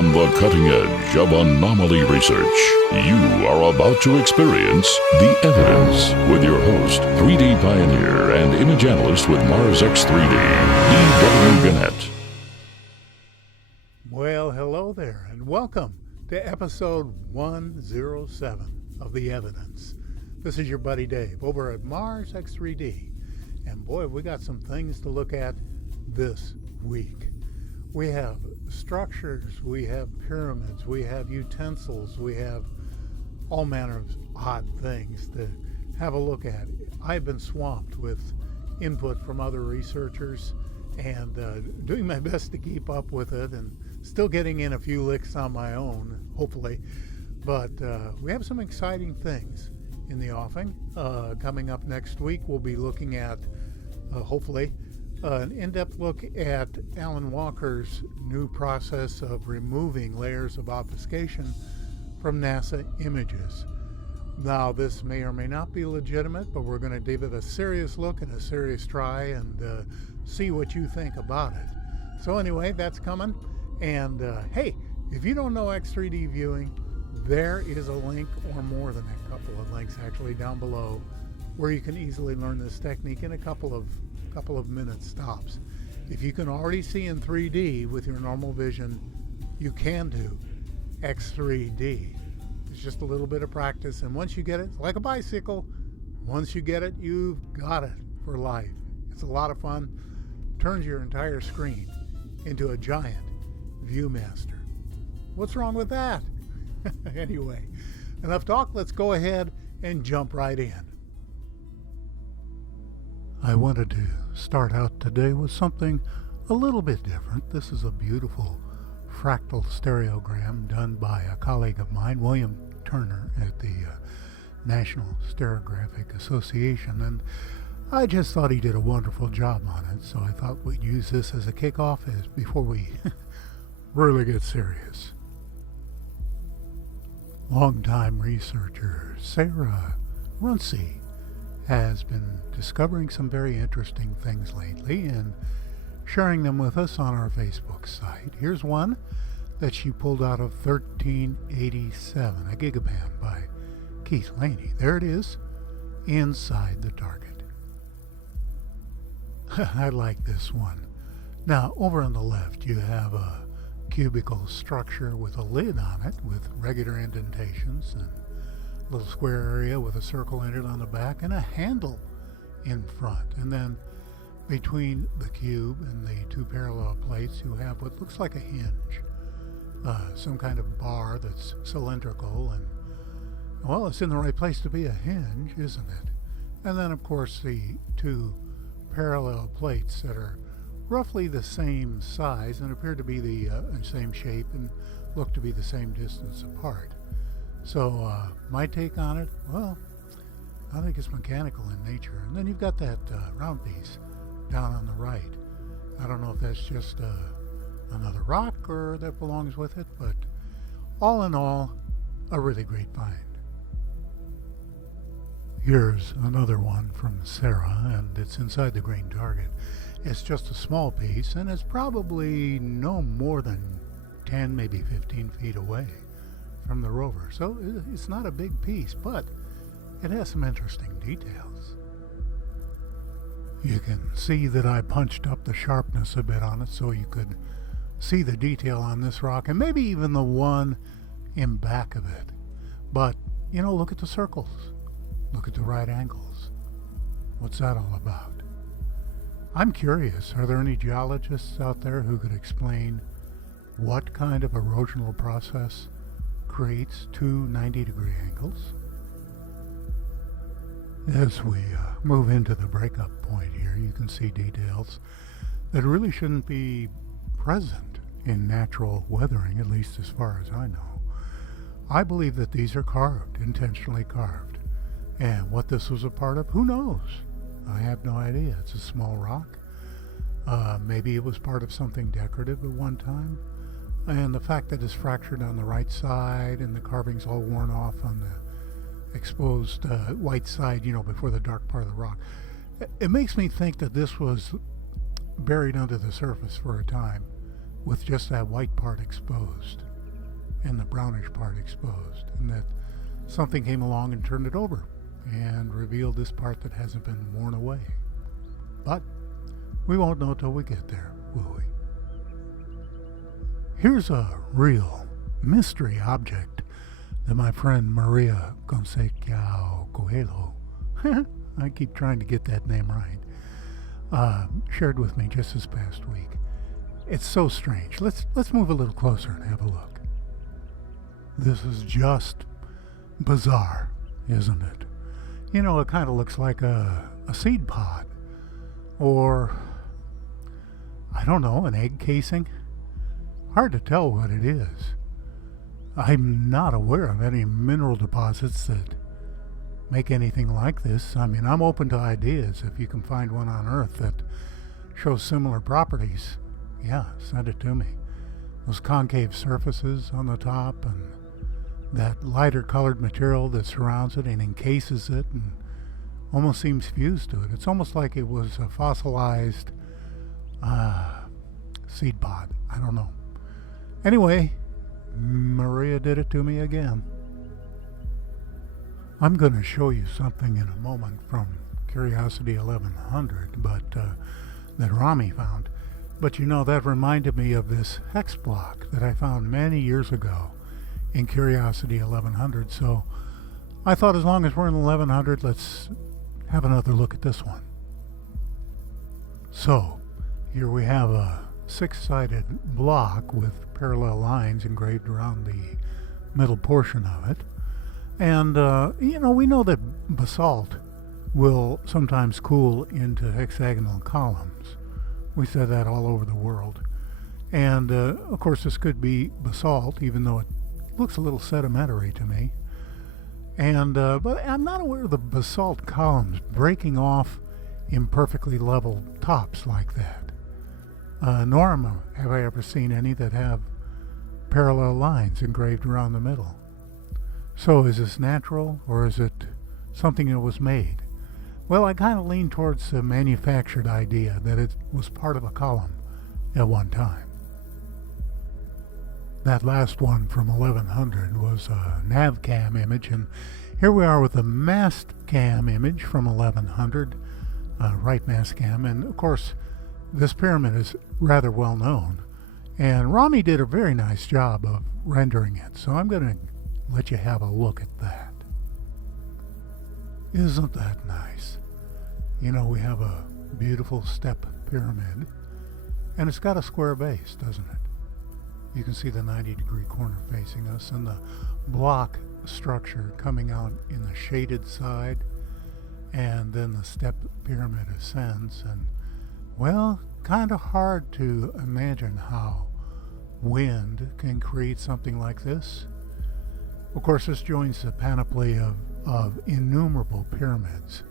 From the cutting edge of anomaly research, you are about to experience The Evidence with your host, 3D pioneer and image analyst with Mars X3D, DWG. Well, hello there, and welcome to episode 107 of The Evidence. This is your buddy Dave over at Mars X3D, and boy, we got some things to look at this week. We have structures, we have pyramids, we have utensils, we have all manner of odd things to have a look at. I've been swamped with input from other researchers and doing my best to keep up with it, and still getting in a few licks on my own, hopefully. But we have some exciting things in the offing. Coming up next week, we'll be looking at, hopefully, an in-depth look at Alan Walker's new process of removing layers of obfuscation from NASA images. Now, this may or may not be legitimate, but we're going to give it a serious look and a serious try and see what you think about it. So anyway, that's coming. And hey, if you don't know X3D viewing, there is a link, or more than a couple of links actually, down below, where you can easily learn this technique in a couple of minute stops. If you can already see in 3D with your normal vision, you can do X3D. It's just a little bit of practice, and once you get it, it's like a bicycle. Once you get it, you've got it for life. It's a lot of fun. Turns your entire screen into a giant ViewMaster. What's wrong with that? Anyway, enough talk. Let's go ahead and jump right in. I wanted to start out today with something a little bit different. This is a beautiful fractal stereogram done by a colleague of mine, William Turner, at the National Stereographic Association, and I just thought he did a wonderful job on it, so I thought we'd use this as a kickoff before we really get serious. Longtime researcher Sarah Runcie has been discovering some very interesting things lately and sharing them with us on our Facebook site. Here's one that she pulled out of 1387, a Gpan by K.Laney. There it is, inside the target. I like this one. Now, over on the left, you have a cubical structure with a lid on it with regular indentations and a little square area with a circle in it on the back and a handle in front. And then between the cube and the two parallel plates, you have what looks like a hinge, some kind of bar that's cylindrical, and well, it's in the right place to be a hinge, isn't it? And then, of course, the two parallel plates that are roughly the same size and appear to be the same shape and look to be the same distance apart. So my take on it, well, I think it's mechanical in nature. And then you've got that round piece down on the right. I don't know if that's just another rock or that belongs with it, but all in all, a really great find. Here's another one from Sarah, and it's inside the green target. It's just a small piece, and it's probably no more than 10, maybe 15 feet away from the rover. So it's not a big piece, but it has some interesting details. You can see that I punched up the sharpness a bit on it so you could see the detail on this rock, and maybe even the one in back of it. But, you know, look at the circles. Look at the right angles. What's that all about? I'm curious, are there any geologists out there who could explain what kind of erosional process creates two 90-degree angles? As we move into the breakup point here, you can see details that really shouldn't be present in natural weathering, at least as far as I know. I believe that these are carved, intentionally carved. And what this was a part of, who knows? I have no idea. It's a small rock. Maybe it was part of something decorative at one time. And the fact that it's fractured on the right side and the carving's all worn off on the exposed white side, you know, before the dark part of the rock. It makes me think that this was buried under the surface for a time with just that white part exposed. and the brownish part exposed, and that something came along and turned it over and revealed this part that hasn't been worn away. But we won't know till we get there, will we? Here's a real mystery object that my friend Maria Conceicao Coelho, I keep trying to get that name right, shared with me just this past week. It's so strange. Let's move a little closer and have a look. This is just bizarre, isn't it? You know, it kind of looks like a seed pod, or I don't know, an egg casing. Hard to tell what it is. I'm not aware of any mineral deposits that make anything like this. I mean, I'm open to ideas. If you can find one on Earth that shows similar properties, yeah, send it to me. Those concave surfaces on the top and that lighter colored material that surrounds it and encases it and almost seems fused to it. It's almost like it was a fossilized seed pod. I don't know. Anyway, Maria did it to me again. I'm going to show you something in a moment from Curiosity 1100, but that Rami found. But you know, that reminded me of this Hex Block that I found many years ago in Curiosity 1100. So I thought, as long as we're in 1100, let's have another look at this one. So here we have a 6-sided block with parallel lines engraved around the middle portion of it. And, you know, we know that basalt will sometimes cool into hexagonal columns. We said that all over the world. And, of course, this could be basalt, even though it looks a little sedimentary to me. And, but I'm not aware of the basalt columns breaking off in perfectly level tops like that. Nor have I ever seen any that have parallel lines engraved around the middle. So is this natural, or is it something that was made? Well, I kind of lean towards the manufactured idea that it was part of a column at one time. That last one from 1100 was a NavCam image, and here we are with a MastCam image from 1100, right MastCam, and of course this pyramid is rather well known, and Rami did a very nice job of rendering it, so I'm going to let you have a look at that. Isn't that nice? You know, we have a beautiful step pyramid, and it's got a square base, doesn't it? You can see the 90-degree corner facing us, and the block structure coming out in the shaded side, and then the step pyramid ascends, and, well, kind of hard to imagine how wind can create something like this. Of course, this joins the panoply of innumerable pyramids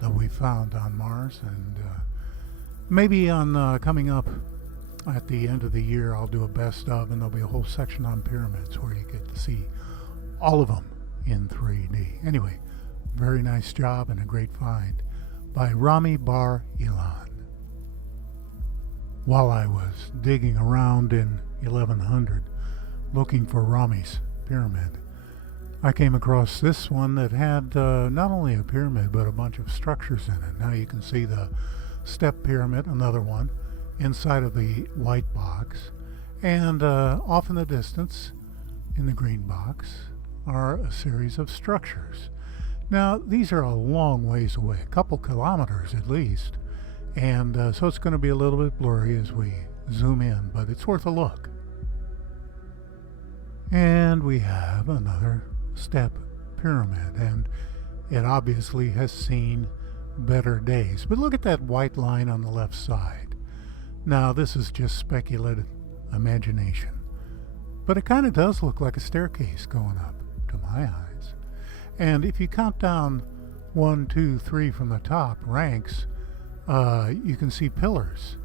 that we found on Mars, and maybe on coming up at the end of the year, I'll do a best of, and there'll be a whole section on pyramids where you get to see all of them in 3D. Anyway, very nice job and a great find by Rami Bar Ilan. While I was digging around in 1100 looking for Rami's pyramid, I came across this one that had not only a pyramid but a bunch of structures in it. Now you can see the step pyramid, another one, inside of the white box, and off in the distance in the green box are a series of structures. Now these are a long ways away, a couple kilometers at least, and so it's going to be a little bit blurry as we zoom in, but it's worth a look. And we have another step pyramid, and it obviously has seen better days. But look at that white line on the left side. Now this is just speculative imagination, but it kind of does look like a staircase going up to my eyes. And if you count down 1, 2, 3 from the top ranks, you can see pillars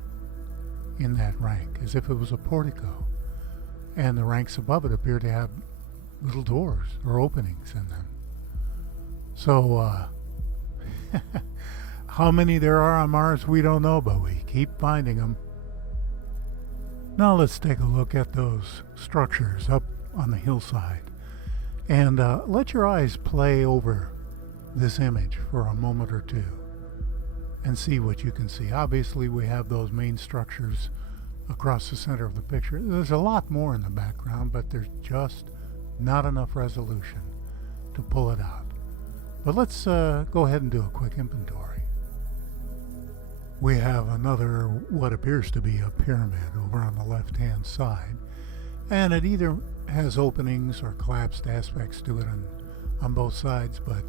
in that rank as if it was a portico, and the ranks above it appear to have little doors or openings in them. So how many there are on Mars we don't know, but we keep finding them. Now let's take a look at those structures up on the hillside. And let your eyes play over this image for a moment or two and see what you can see. Obviously, we have those main structures across the center of the picture. There's a lot more in the background, but there's just not enough resolution to pull it out. But let's go ahead and do a quick inventory. We have another, what appears to be a pyramid over on the left-hand side, and it either has openings or collapsed aspects to it on both sides, but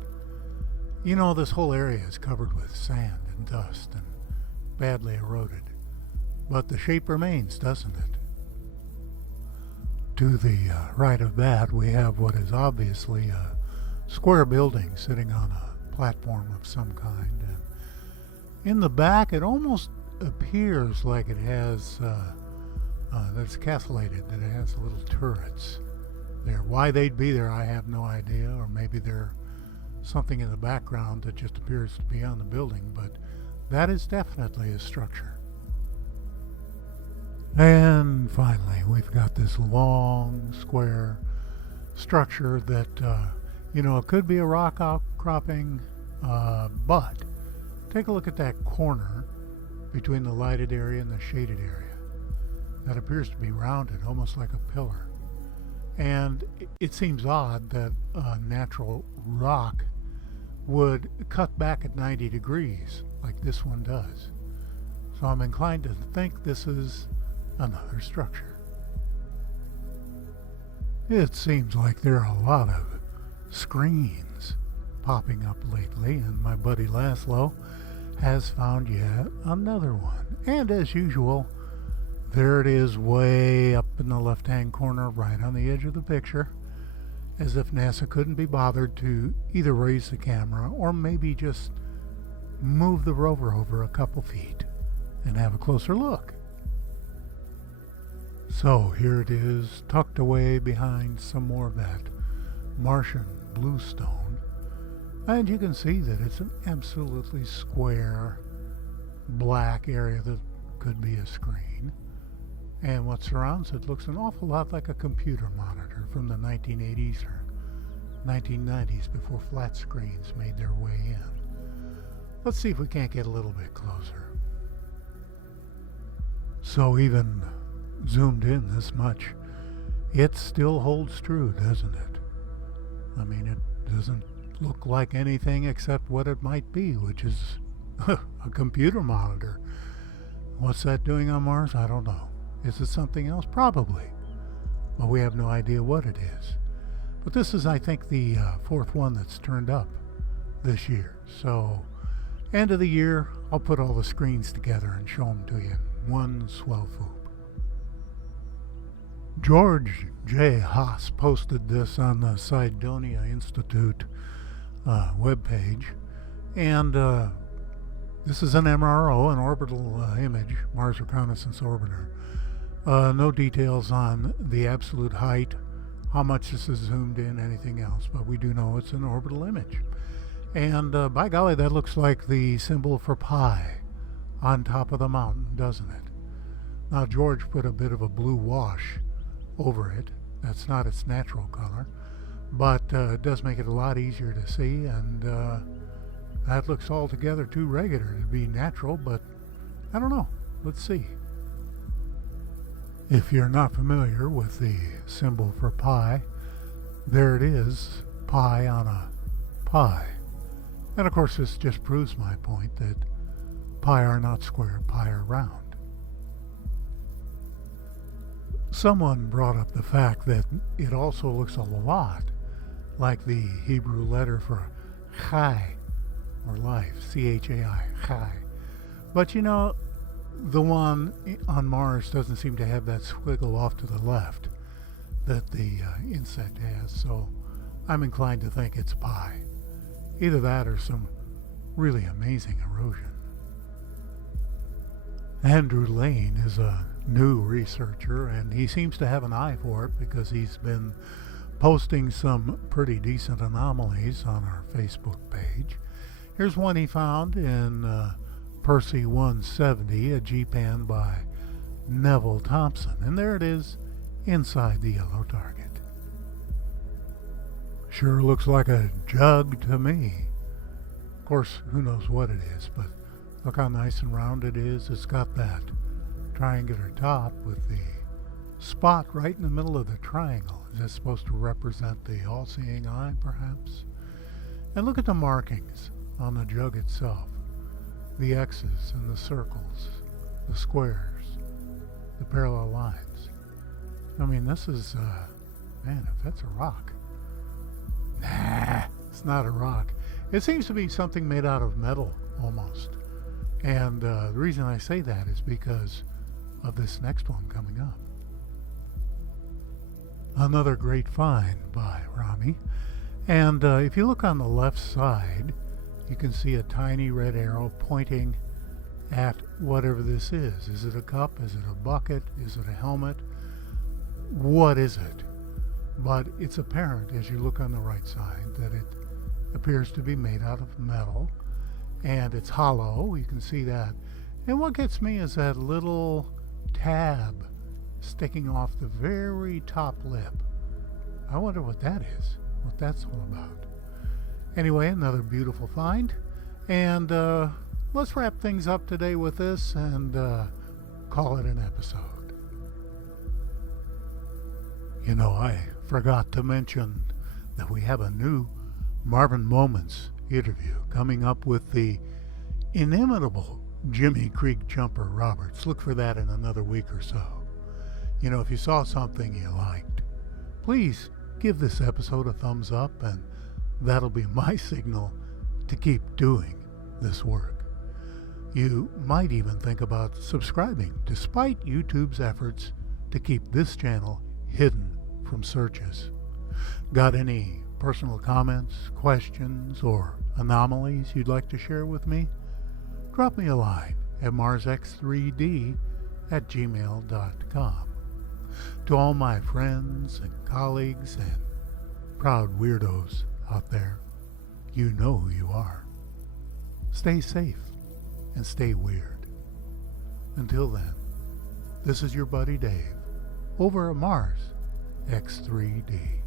you know, this whole area is covered with sand and dust and badly eroded. But the shape remains, doesn't it? To the right of that, we have what is obviously a square building sitting on a platform of some kind. And in the back, it almost appears like it has, that it's castellated, that it has little turrets there. Why they'd be there, I have no idea, or maybe they're something in the background that just appears to be on the building, but that is definitely a structure. And finally, we've got this long square structure that, you know, it could be a rock outcropping, but take a look at that corner between the lighted area and the shaded area. That appears to be rounded, almost like a pillar. And it seems odd that a natural rock would cut back at 90 degrees like this one does. So I'm inclined to think this is another structure. It seems like there are a lot of screens popping up lately, and my buddy Laszlo has found yet another one. And as usual, there it is way up in the left-hand corner, right on the edge of the picture, as if NASA couldn't be bothered to either raise the camera or maybe just move the rover over a couple feet and have a closer look. So here it is, tucked away behind some more of that Martian bluestone, and you can see that it's an absolutely square black area that could be a screen. And what surrounds it looks an awful lot like a computer monitor from the 1980s or 1990s, before flat screens made their way in. Let's see if we can't get a little bit closer. So even zoomed in this much, it still holds true, doesn't it? I mean, it doesn't look like anything except what it might be, which is a computer monitor. What's that doing on Mars? I don't know. Is it something else? Probably. But we have no idea what it is. But this is, I think, the fourth one that's turned up this year. So, end of the year, I'll put all the screens together and show them to you in one swell swoop. George J. Haas posted this on the Cydonia Institute webpage. And this is an MRO, an orbital image, Mars Reconnaissance Orbiter. No details on the absolute height, how much this is zoomed in, anything else, but we do know it's an orbital image. And by golly, that looks like the symbol for pi on top of the mountain, doesn't it? Now, George put a bit of a blue wash over it. That's not its natural color, but it does make it a lot easier to see, and that looks altogether too regular to be natural, but I don't know. Let's see. If you're not familiar with the symbol for pi, there it is, pi on a pie. And of course this just proves my point that pi are not square, pi are round. Someone brought up the fact that it also looks a lot like the Hebrew letter for chai, or life, C-H-A-I, chai. But you know, the one on Mars doesn't seem to have that squiggle off to the left that the insect has, so I'm inclined to think it's pi. Either that or some really amazing erosion. Andrew Lane is a new researcher, and he seems to have an eye for it because he's been posting some pretty decent anomalies on our Facebook page. Here's one he found in Percy 170, a Gpan by Neville Thompson, and there it is inside the yellow target. Sure looks like a jug to me. Of course, who knows what it is, but look how nice and round it is. It's got that triangular top with the spot right in the middle of the triangle. Is that supposed to represent the all-seeing eye, perhaps? And look at the markings on the jug itself. The X's and the circles, the squares, the parallel lines. I mean, this is, man, if that's a rock. Nah, it's not a rock. It seems to be something made out of metal, almost. And the reason I say that is because of this next one coming up. Another great find by Rami. And if you look on the left side, you can see a tiny red arrow pointing at whatever this is. Is it a cup? Is it a bucket? Is it a helmet? What is it? But it's apparent as you look on the right side that it appears to be made out of metal, and it's hollow. You can see that. And what gets me is that little tab sticking off the very top lip. I wonder what that is, what that's all about. Anyway, another beautiful find. And let's wrap things up today with this and call it an episode. You know, I forgot to mention that we have a new Marvin Moments interview coming up with the inimitable Jimmy Creek Jumper Roberts. Look for that in another week or so. You know, if you saw something you liked, please give this episode a thumbs up, and that'll be my signal to keep doing this work. You might even think about subscribing, despite YouTube's efforts to keep this channel hidden from searches. Got any personal comments, questions, or anomalies you'd like to share with me? Drop me a line at marsx3d@gmail.com. To all my friends and colleagues and proud weirdos out there, you know who you are. Stay safe and stay weird. Until then, this is your buddy Dave over at Mars X3D.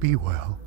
Be well.